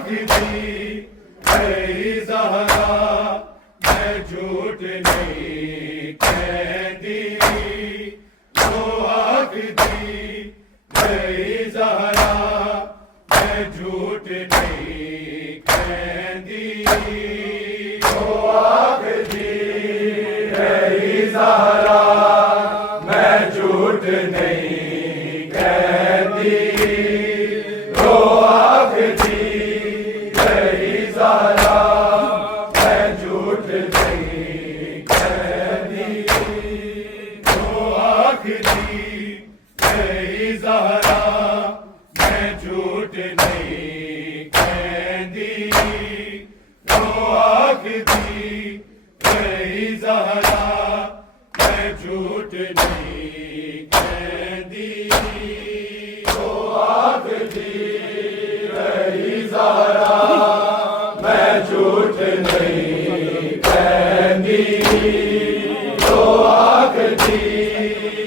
आखदी नहीं ज़हरा मैं झूठ नहीं कहती जो आखदी नहीं ज़हरा मैं झूठ नहीं कहती जो आखदी नहीं ज़हरा मैं झूठ नहीं कहती जो आखदी नहीं ज़हरा मैं झूठ नहीं कहती जो आखदी नहीं ज़हरा मैं झूठ नहीं कहती जो आखदी नहीं ज़हरा मैं झूठ नहीं कहती जो आखदी नहीं ज़हरा मैं झूठ नहीं कहती जो आखदी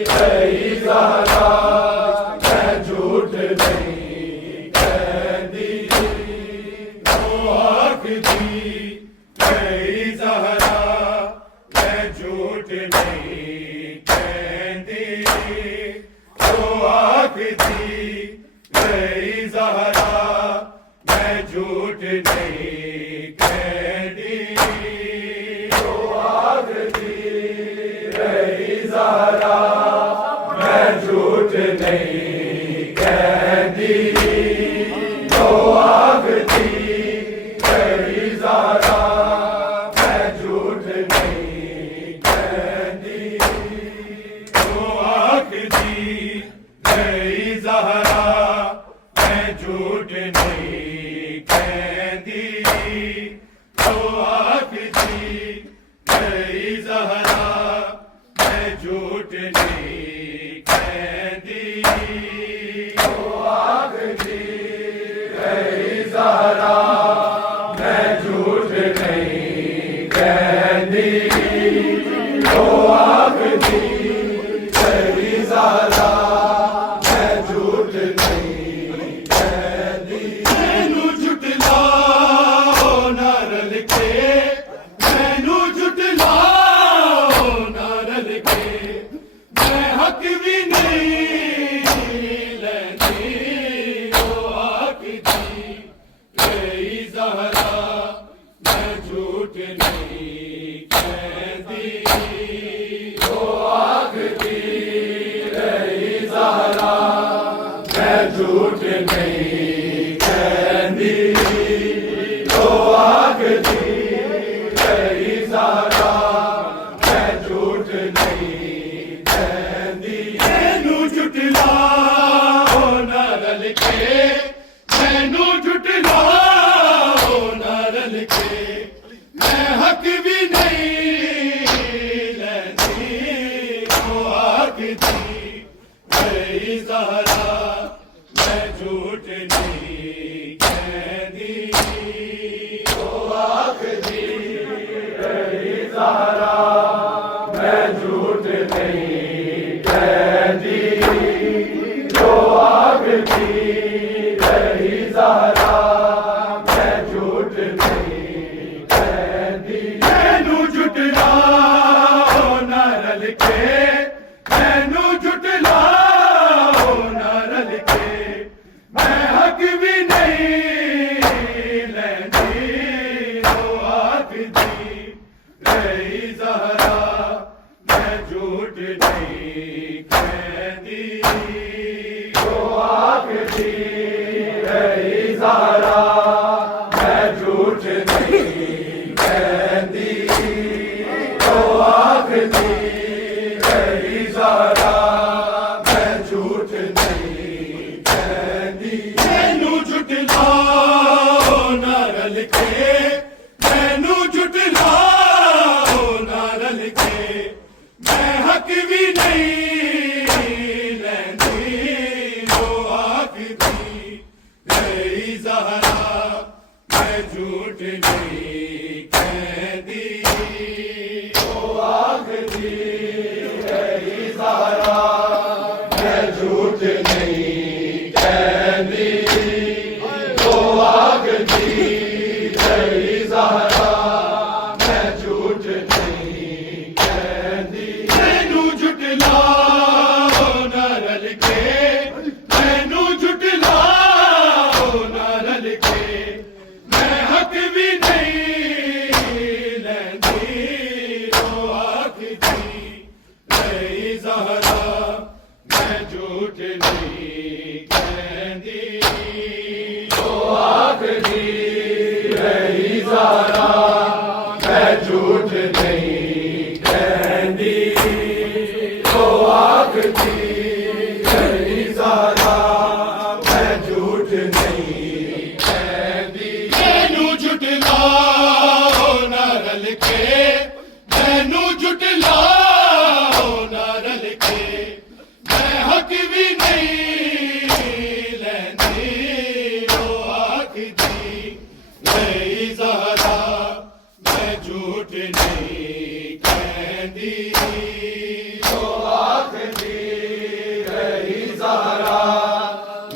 नहीं ज़हरा मैं झूठ नहीं कहती जो आखदी नहीं ज़हरा मैं झूठ नहीं कहती जो आखदी नहीं ज़हरा मैं झूठ नहीं कहती जो आखदी नहीं ज़हरा मैं झूठ नहीं कहती जो आखदी नहीं ज़हरा मैं झूठ नहीं कहती जो आखदी नहीं ज़हरा मैं झूठ नहीं कहती जो आखदी नहीं ज़हरा मैं झूठ नहीं कहती जो आखदी नहीं ज़हरा मैं झूठ नहीं कहती जो आखदी नहीं ज़हरा मैं झूठ नहीं कहती मैनू झुठलाओ ना रल के मैनू झुठलाओ ना रल के मैं हक भी नहीं लैंदी जो आखदी नहीं ज़हरा मैं झूठ नहीं कहती जो आखदी नहीं ज़हरा मैं झूठ नहीं कहती जो आखदी नहीं ज़हरा मैं झूठ नहीं कहती मैनू झुठलाओ ना रल के मैनू झुठलाओ ना रल के मैं हक भी नहीं लैंदी जो आखदी नहीं ज़हरा मैं झूठ नहीं कहती जो आखदी नहीं ज़हरा मैं झूठ नहीं कहती जो आखदी नहीं ज़हरा मैं झूठ नहीं कहती मैनू झुठलाओ ना रल के मैनू झुठलाओ ना रल के मैं हक भी नहीं लैंदी जो आखदी नहीं ज़हरा मैं झूठ नहीं कहती जो आखदी नहीं ज़हरा मैं झूठ नहीं कहती जो आखदी नहीं ज़हरा मैं झूठ नहीं कहती मैनू झुठलाओ ना रल के मैनू झुठलाओ ना रल के मैं हक भी नहीं लैंदी जो आखदी नहीं ज़हरा मैं झूठ नहीं कहती जो आखदी नहीं ज़हरा मैं झूठ नहीं कहती जो आखदी भी नहीं लैंदी ओ आखदी नहीं ज़हरा मैं झूठ नहीं कहंदी ओ आखदी नहीं ज़हरा मैं झूठ नहीं कहंदी ओ आखदी नहीं ज़हरा मैं झूठ नहीं कहंदी मैनू झुठलाओ ना रल के मैनू झुठलाओ ना रल के मैं हक भी नहीं लैंदी ओ आखदी नहीं ज़हरा मैं झूठ नहीं कहंदी ओ आखदी नहीं ज़हरा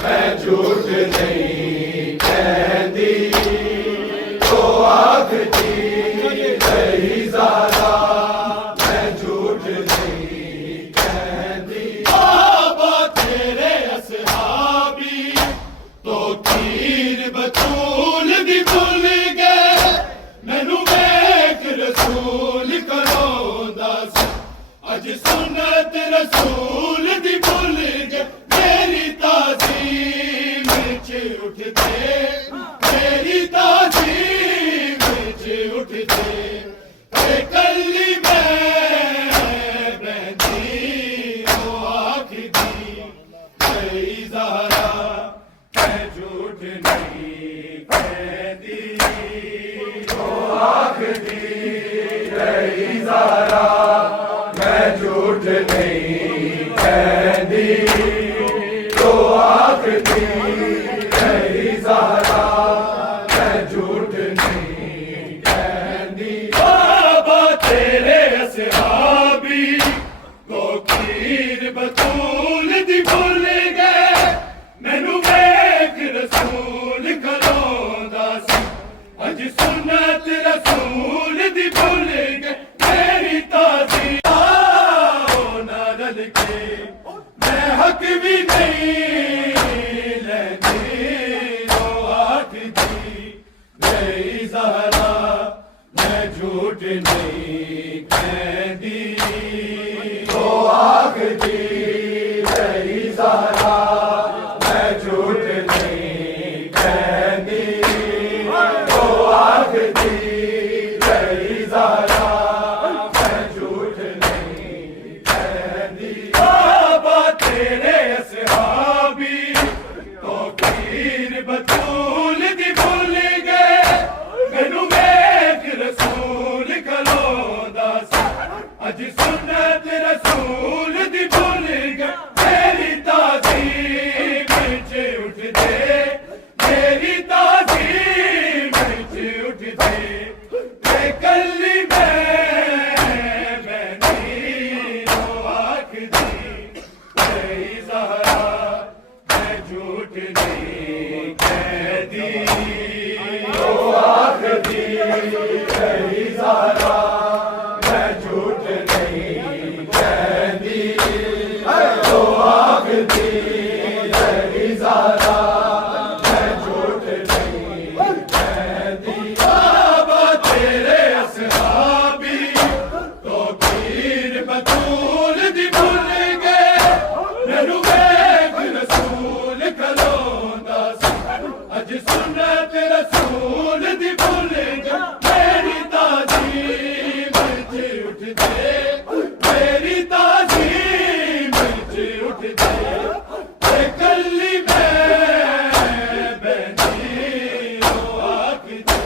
मैं झूठ नहीं कहंदी ओ आखदी नहीं ज़हरा मैं झूठ नहीं कहंदी बाबा तेरे असहाबी तो तीर बतूल दी भुल गए मैनू वेख रसूल करोंदा सी अज सुन्नत रसूल दी भुल गए मेरी ताज़ीम च उठदे मेरी ताज़ीम च उठदे ते कल्ली मैं बहंदी ओ आखदी नहीं ज़हरा मैं झूठ नहीं कहंदी ओ आखदी नहीं ज़हरा मैं झूठ नहीं कहंदी ओ आखदी नहीं ज़हरा मैं झूठ नहीं कहंदी बाबा तेरे असहाबी तो खीर बतूल दी भुल गए मैनू वेख रसूल करोंदा सी अज सुन्नत रसूल दी भुल गए मेरी ताज़ीम ना रल के मैं हक भी नहीं लैंदी ओ आखदी नहीं ज़हरा मैं झूठ नहीं कहंदी ओ आखदी नहीं ज़हरा मैं झूठ नहीं कहंदी ओ आखदी नहीं ज़हरा मैं झूठ नहीं कहंदी बाबा तेरे असहाबी तो खीर बतूल दी भुल गए मैनू वेख रसूल कलोंदा सी अज सुन्नत रसूल दी भुल गए मेरी ताज़ीम च उठदे मेरी ताज़ीम च उठदे ते कल्ली मैं बहंदी ओ आखदी नहीं ज़हरा मैं झूठ नहीं कहंदी ओ आखदी नहीं ज़हरा मैं झूठ नहीं कहंदी ओ आखदी नहीं ज़हरा मैं झूठ नहीं कहंदी बाबा तेरे असहाबी तो खीर बतूल दी भुल गए मैनू वेख रसूल कलोंदा सी अज सुन्नत रसूल दी भुल गए मेरी ताज़ीम च उठदे मेरी ताज़ीम च उठदे ते कल्ली मैं बहंदी ओ आखदी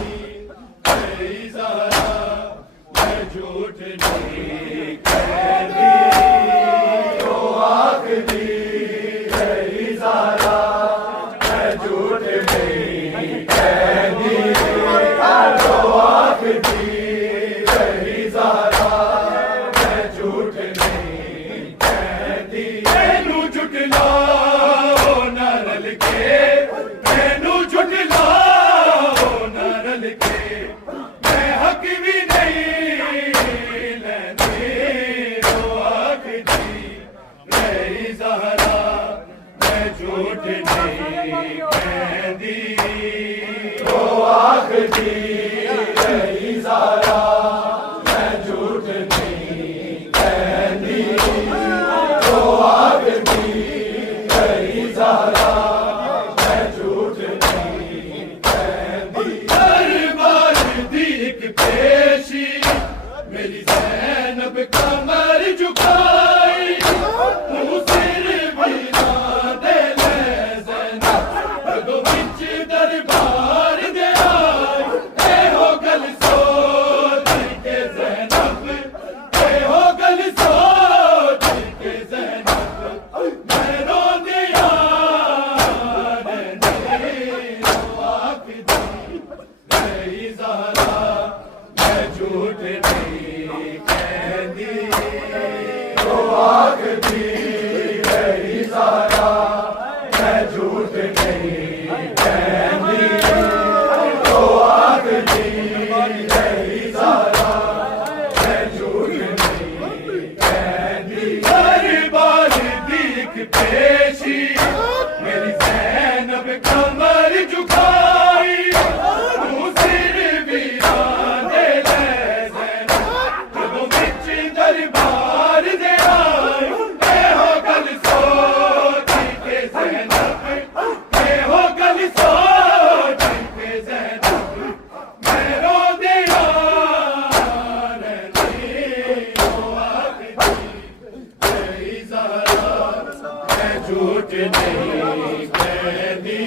नहीं ज़हरा मैं झूठ नहीं कहंदी ओ आखदी नहीं ज़हरा मैं झूठ नहीं कहंदी ओ आखदी नहीं ज़हरा मैं झूठ नहीं कहंदी मैनू झुठलाओ ना रल के मैनू झुठलाओ ना रल के मैं हक भी नहीं लैंदी ओ आखदी नहीं ज़हरा मैं झूठ नहीं कहंदी ओ आखदी नहीं ज़हरा मैं झूठ नहीं कहती तो आखदी नहीं ज़हरा मैं झूठ नहीं कहती तो आखदी नहीं ज़हरा मैं झूठ नहीं कहती हर बार दीक पेशी मेरी ज़ैनब कमर झुकाई तू सिर वीरान दे ले ज़ैनब जदों विच दरबार दे आई ए हो गल सोच के ज़ैनब ए हो गल सोच के ज़ैनब मैं रो दे यार नहीं तो आखदी नहीं ज़हरा मैं झूठ नहीं कहती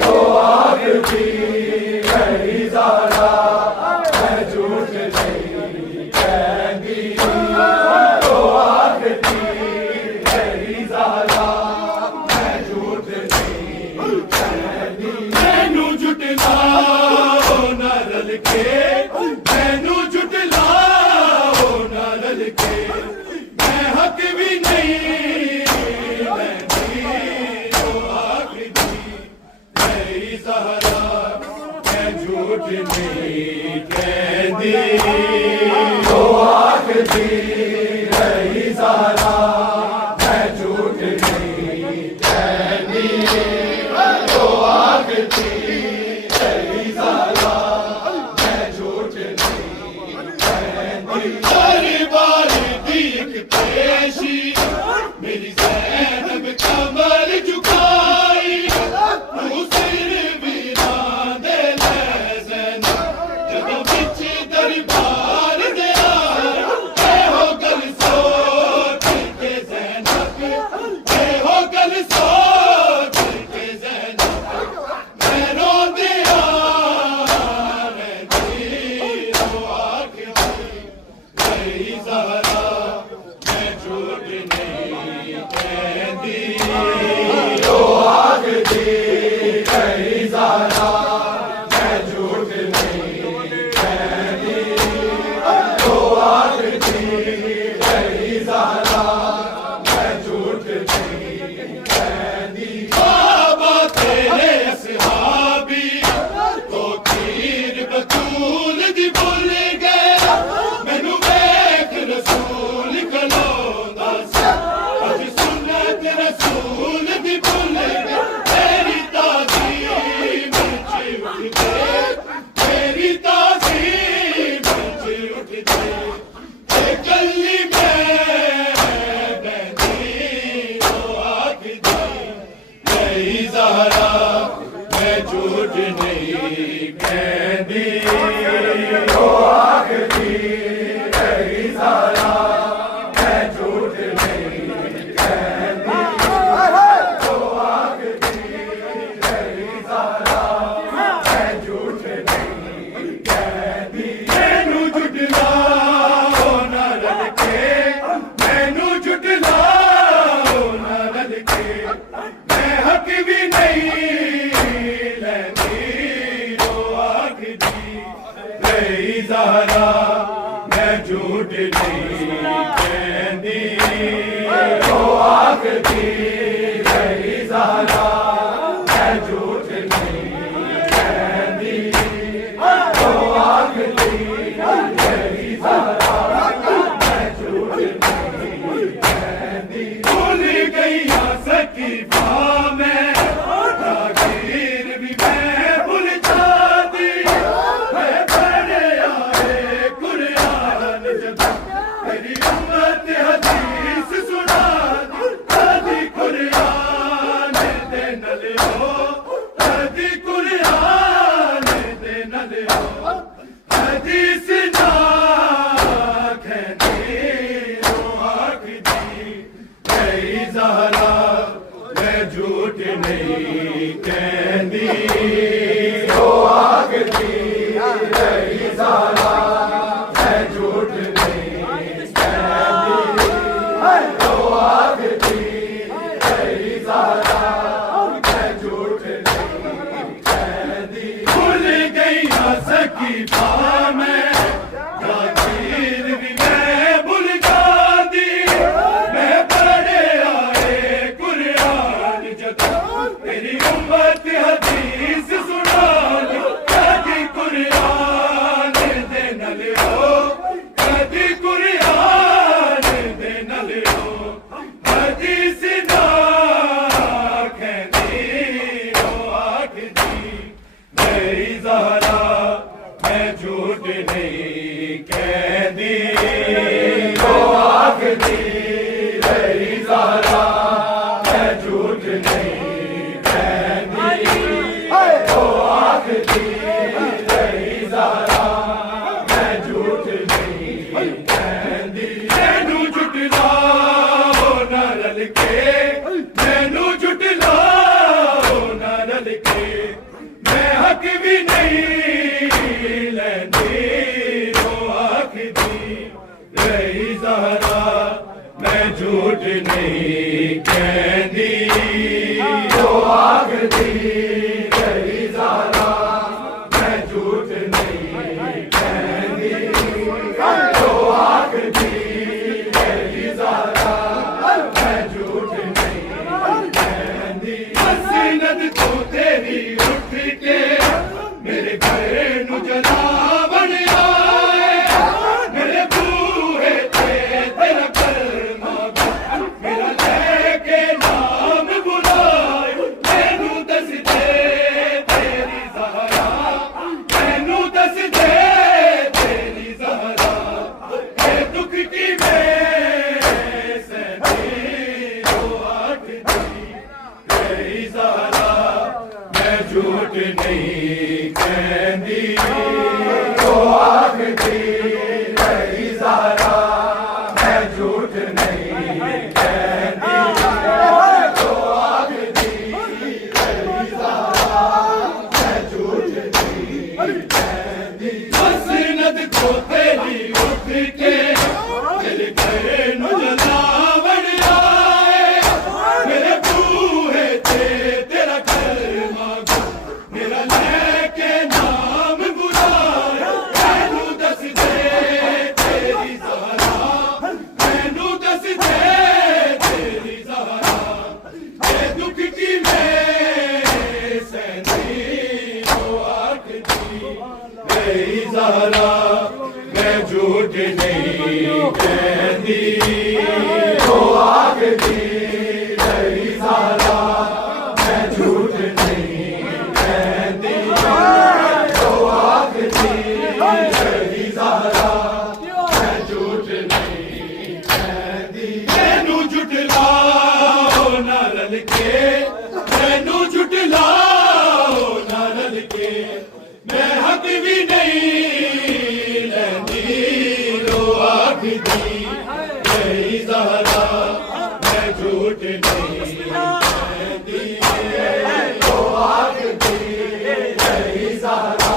तो आखदी नहीं ज़हरा मैं झूठ नहीं कहती तो आखदी नहीं ज़हरा मैं झूठ नहीं कहती मैनू झुटलाओ ना रल के मैनू झुटलाओ ना रल के मैं हक भी नहीं ज़हरा मैं झूठ नहीं कहती तो आखदी नहीं ज़हरा मैं झूठ नहीं कहती तो आखदी नहीं ज़हरा मैं झूठ नहीं कहती हर बार दीक पेशी मेरी ज़ैनब कमर झुकाई तू सिर वीरान दे ले ज़ैनब जदों विच दरबार दे आई ए हो गल सोच के ज़ैनब ए हो गल सोच के ज़ैनब मैं रोंदे यार नहीं तो आखदी नहीं ज़हरा मैं झूठ नहीं कहती तो आखदी नहीं ज़हरा मैं झूठ नहीं कहती तो आखदी नहीं ज़हरा मैं झूठ नहीं कहती बाबा तेरे असहाबी तो तीर बतूल दी भुल गए मैनू वेख रसूल कलोंदा सी अज सुन्नत रसूल दी भुल गए तेरी ताज़ीम विच उठ गए तेरी ताज़ीम विच उठ गए ते गल्ली मैं बहती तो आखदी नहीं ज़हरा मैं झूठ नहीं कहती तो आखदी नहीं ज़हरा मैं झूठ नहीं कहती तो आखदी नहीं ज़हरा मैं झूठ नहीं कहती मैनू झुटलाओ ना रल के मैनू झुटलाओ ना रल के मैं हक भी नहीं लैती तो आखदी नहीं ज़हरा मैं झूठ नहीं कहती तो आखदी नहीं ज़हरा मैं झूठ नहीं कहती तो आखदी नहीं ज़हरा मैं झूठ नहीं कहती भूल गई सकीफ़ा मैं ताक़ीर भी मैं भूल जाती मैं पढ़े आए कुरान जब तेरी उम्मत हदीस सुना दी कुरान दे सकी मैं जागीर भी मैं भूल जाती मैं पढ़े आए कुरान जदा तेरी उम्मत हदीस सुना कदी कुरान दे न लियो कदी कुरान दे न लियो हदीस ना कहती ओ आखदी मेरी ज़हरा मैं झूठ नहीं कहती ओ आखदी मेरी ज़हरा मैं झूठ नहीं कहती ओ आखदी मेरी ज़हरा मैं झूठ नहीं कहती मैनू झुठलाओ ना रल के मैनू झुठलाओ ना रल के मैं हक भी नहीं लेंदी ओ आखदी रही ज़हरा मैं झूठ नहीं कहती ओ आखदी रही ज़हरा मैं झूठ नहीं कहती ओ आखदी रही ज़हरा मैं झूठ नहीं कहती हसीनत तो तेरी उठ के मेरे घर नू जलावन आए मेरे बूहे ते तेरा कलमा मेरा लेके नाम बुलाए मैनू दस दे तेरी ज़हरा मैनू दस दे तेरी ज़हरा ए दुख की मैं सहती ओ आखदी तेरी ज़हरा मैं झूठ नहीं कहती ओ आखदी तेरी ज़हरा मैं झूठ नहीं कहती ओ आखदी तेरी ज़हरा मैं झूठ नहीं कहती हसीनत को तेरी उठ के मेरे घर नू जलावन आए मेरे बूहे ते तेरा कलमा मेरा लेके नाम बुलाए मैनू दस दे तेरी ज़हरा मैनू दस दे तेरी ज़हरा ये दुख की मैं सहती ओ आखदी मेरी ज़हरा मैं झूठ नहीं कहती ओ आखदी मेरी ज़हरा मैं झूठ नहीं कहती ओ आखदी मेरी ज़हरा मैं झूठ नहीं कहती मैनू झुठलाओ ना रल के मैनू झुठलाओ ना रल के मैं हक भी नहीं लेंदी ओ आखदी मेरी ज़हरा मैं झूठ नहीं कहती ओ आखदी मेरी ज़हरा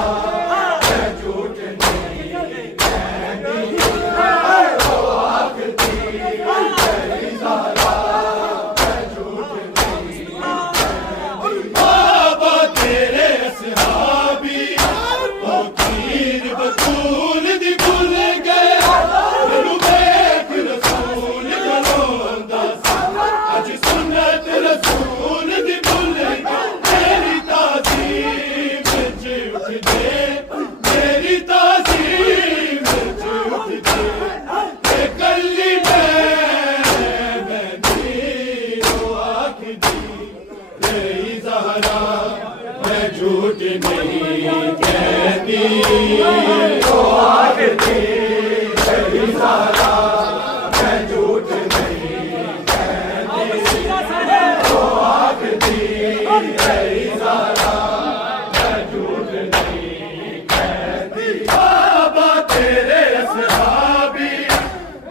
मैं झूठ नहीं कहती ओ आखदी मेरी ज़हरा मैं झूठ नहीं कहती बाबा तेरे असहाबी ओ पीर बतूल दी भुल गए मैनू वेख रसूल करोंदा अज सुन्नत रसूल दी भुल गए मेरी ताज़ीम विच उठ दे मेरी ताज़ीम विच उठ दे कल्ली मैं नी ओ आखदी तेरी ज़हरा मैं झूठ नहीं कहती ओ आखदी तेरी ज़हरा मैं झूठ नहीं कहती ओ आखदी तेरी ज़हरा मैं झूठ नहीं कहती बाबा तेरे असहाबी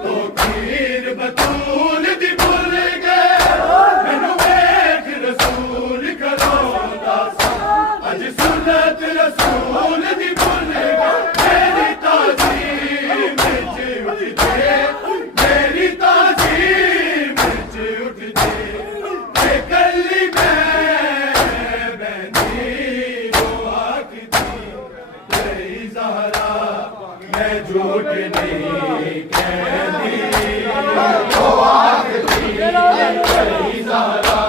तो पीर बतूल दी भुल गए मैनू वेख रसूल करोंदा अज सुन्नत रसूल दी भुल गए झूठ नहीं कहती जो आखदी मेरी ज़हरा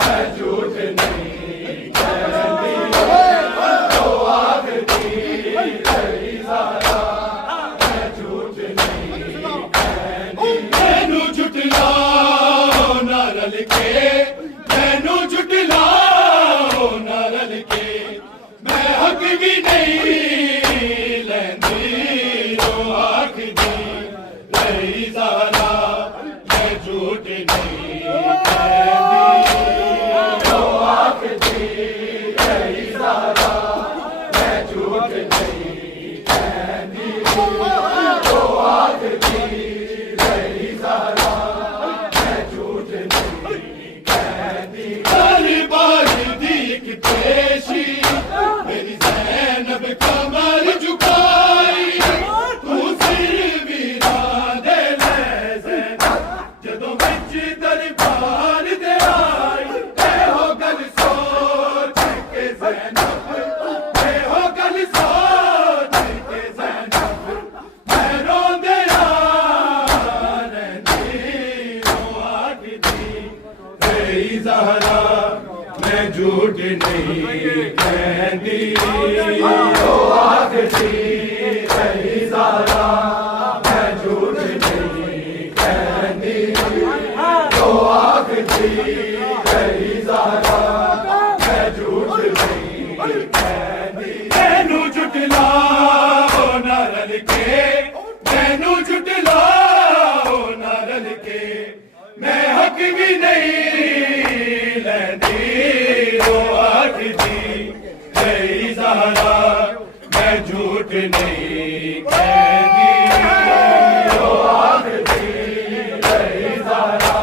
मैं झूठ नहीं कहती जो आखदी मेरी ज़हरा मैं झूठ नहीं कहती मैनू झुठलाओ ना रल के मैनू झुठलाओ ना रल के मैं हक भी नहीं लैंदी जो आखदी मेरी ज़हरा मैं झूठ नहीं कहती जो आखदी मेरी ज़हरा मैं झूठ नहीं कहती जो आखदी मेरी ज़हरा मैं झूठ नहीं कहती हर बार दीक पेशी मेरी ज़ैनब कमर झुकाई तू सिर भी ना दे ले ज़ैनब जदों विच दरबार दे आई हो गल सोच के ज़ैनब हो गल सोच के ज़ैनब मैं रोंदे रहिंदी ओ आखदी मेरी ज़हरा मैं झूठ नहीं कहती जो आखदी मेरी ज़हरा मैं झूठ नहीं कहती जो आखदी मेरी ज़हरा मैं झूठ नहीं कहती मैनू झुठलाओ ना रल के मैनू झुठलाओ ना रल के मैं हक भी नहीं लैंदी जो आखदी मेरी ज़हरा मैं झूठ नहीं कहती जो आखदी मेरी ज़हरा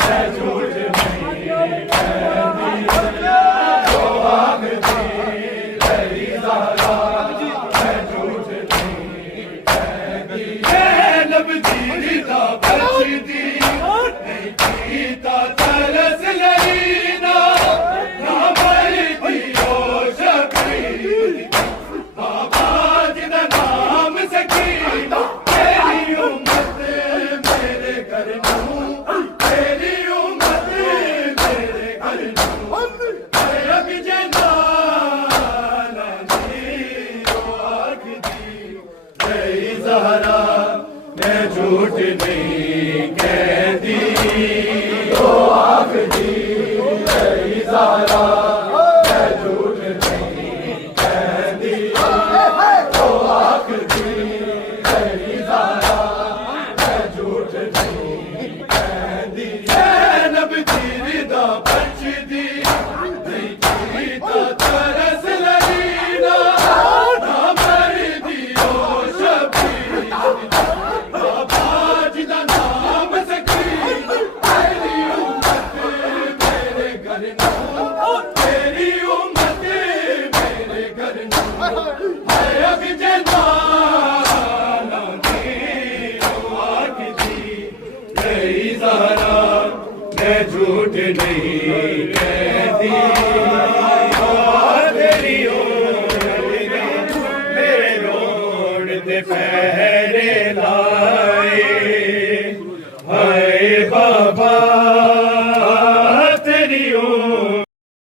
मैं झूठ नहीं कहती जो आखदी मेरी ज़हरा मैं झूठ नहीं कहती मैं लबदी दा बचदी नहीं कीता तरस लईना ना मरदी ओ शबीर बाबा जी दा नाम सकीना तेरी उम्मत मेरे घर नूं तेरी उम्मत मेरे घर नूं अग जना लैंदी ओ आखदी मेरी ज़हरा मैं झूठ नहीं कहती जो आखदी मेरी ज़हरा मैं झूठ नहीं कहती जो आखदी मेरी ज़हरा मैं झूठ नहीं कहती ज़ैनब दी दा बचदी नहीं कीता तरस लईना ना मरदी ओ शबीर बाबा जी दा नाम सकीना तेरी उम्मत मेरे घर नूं तेरी उम्मत मेरे घर नूं मैं अग जना लैंदी जो आखदी मेरी ज़हरा मैं झूठ नहीं कहती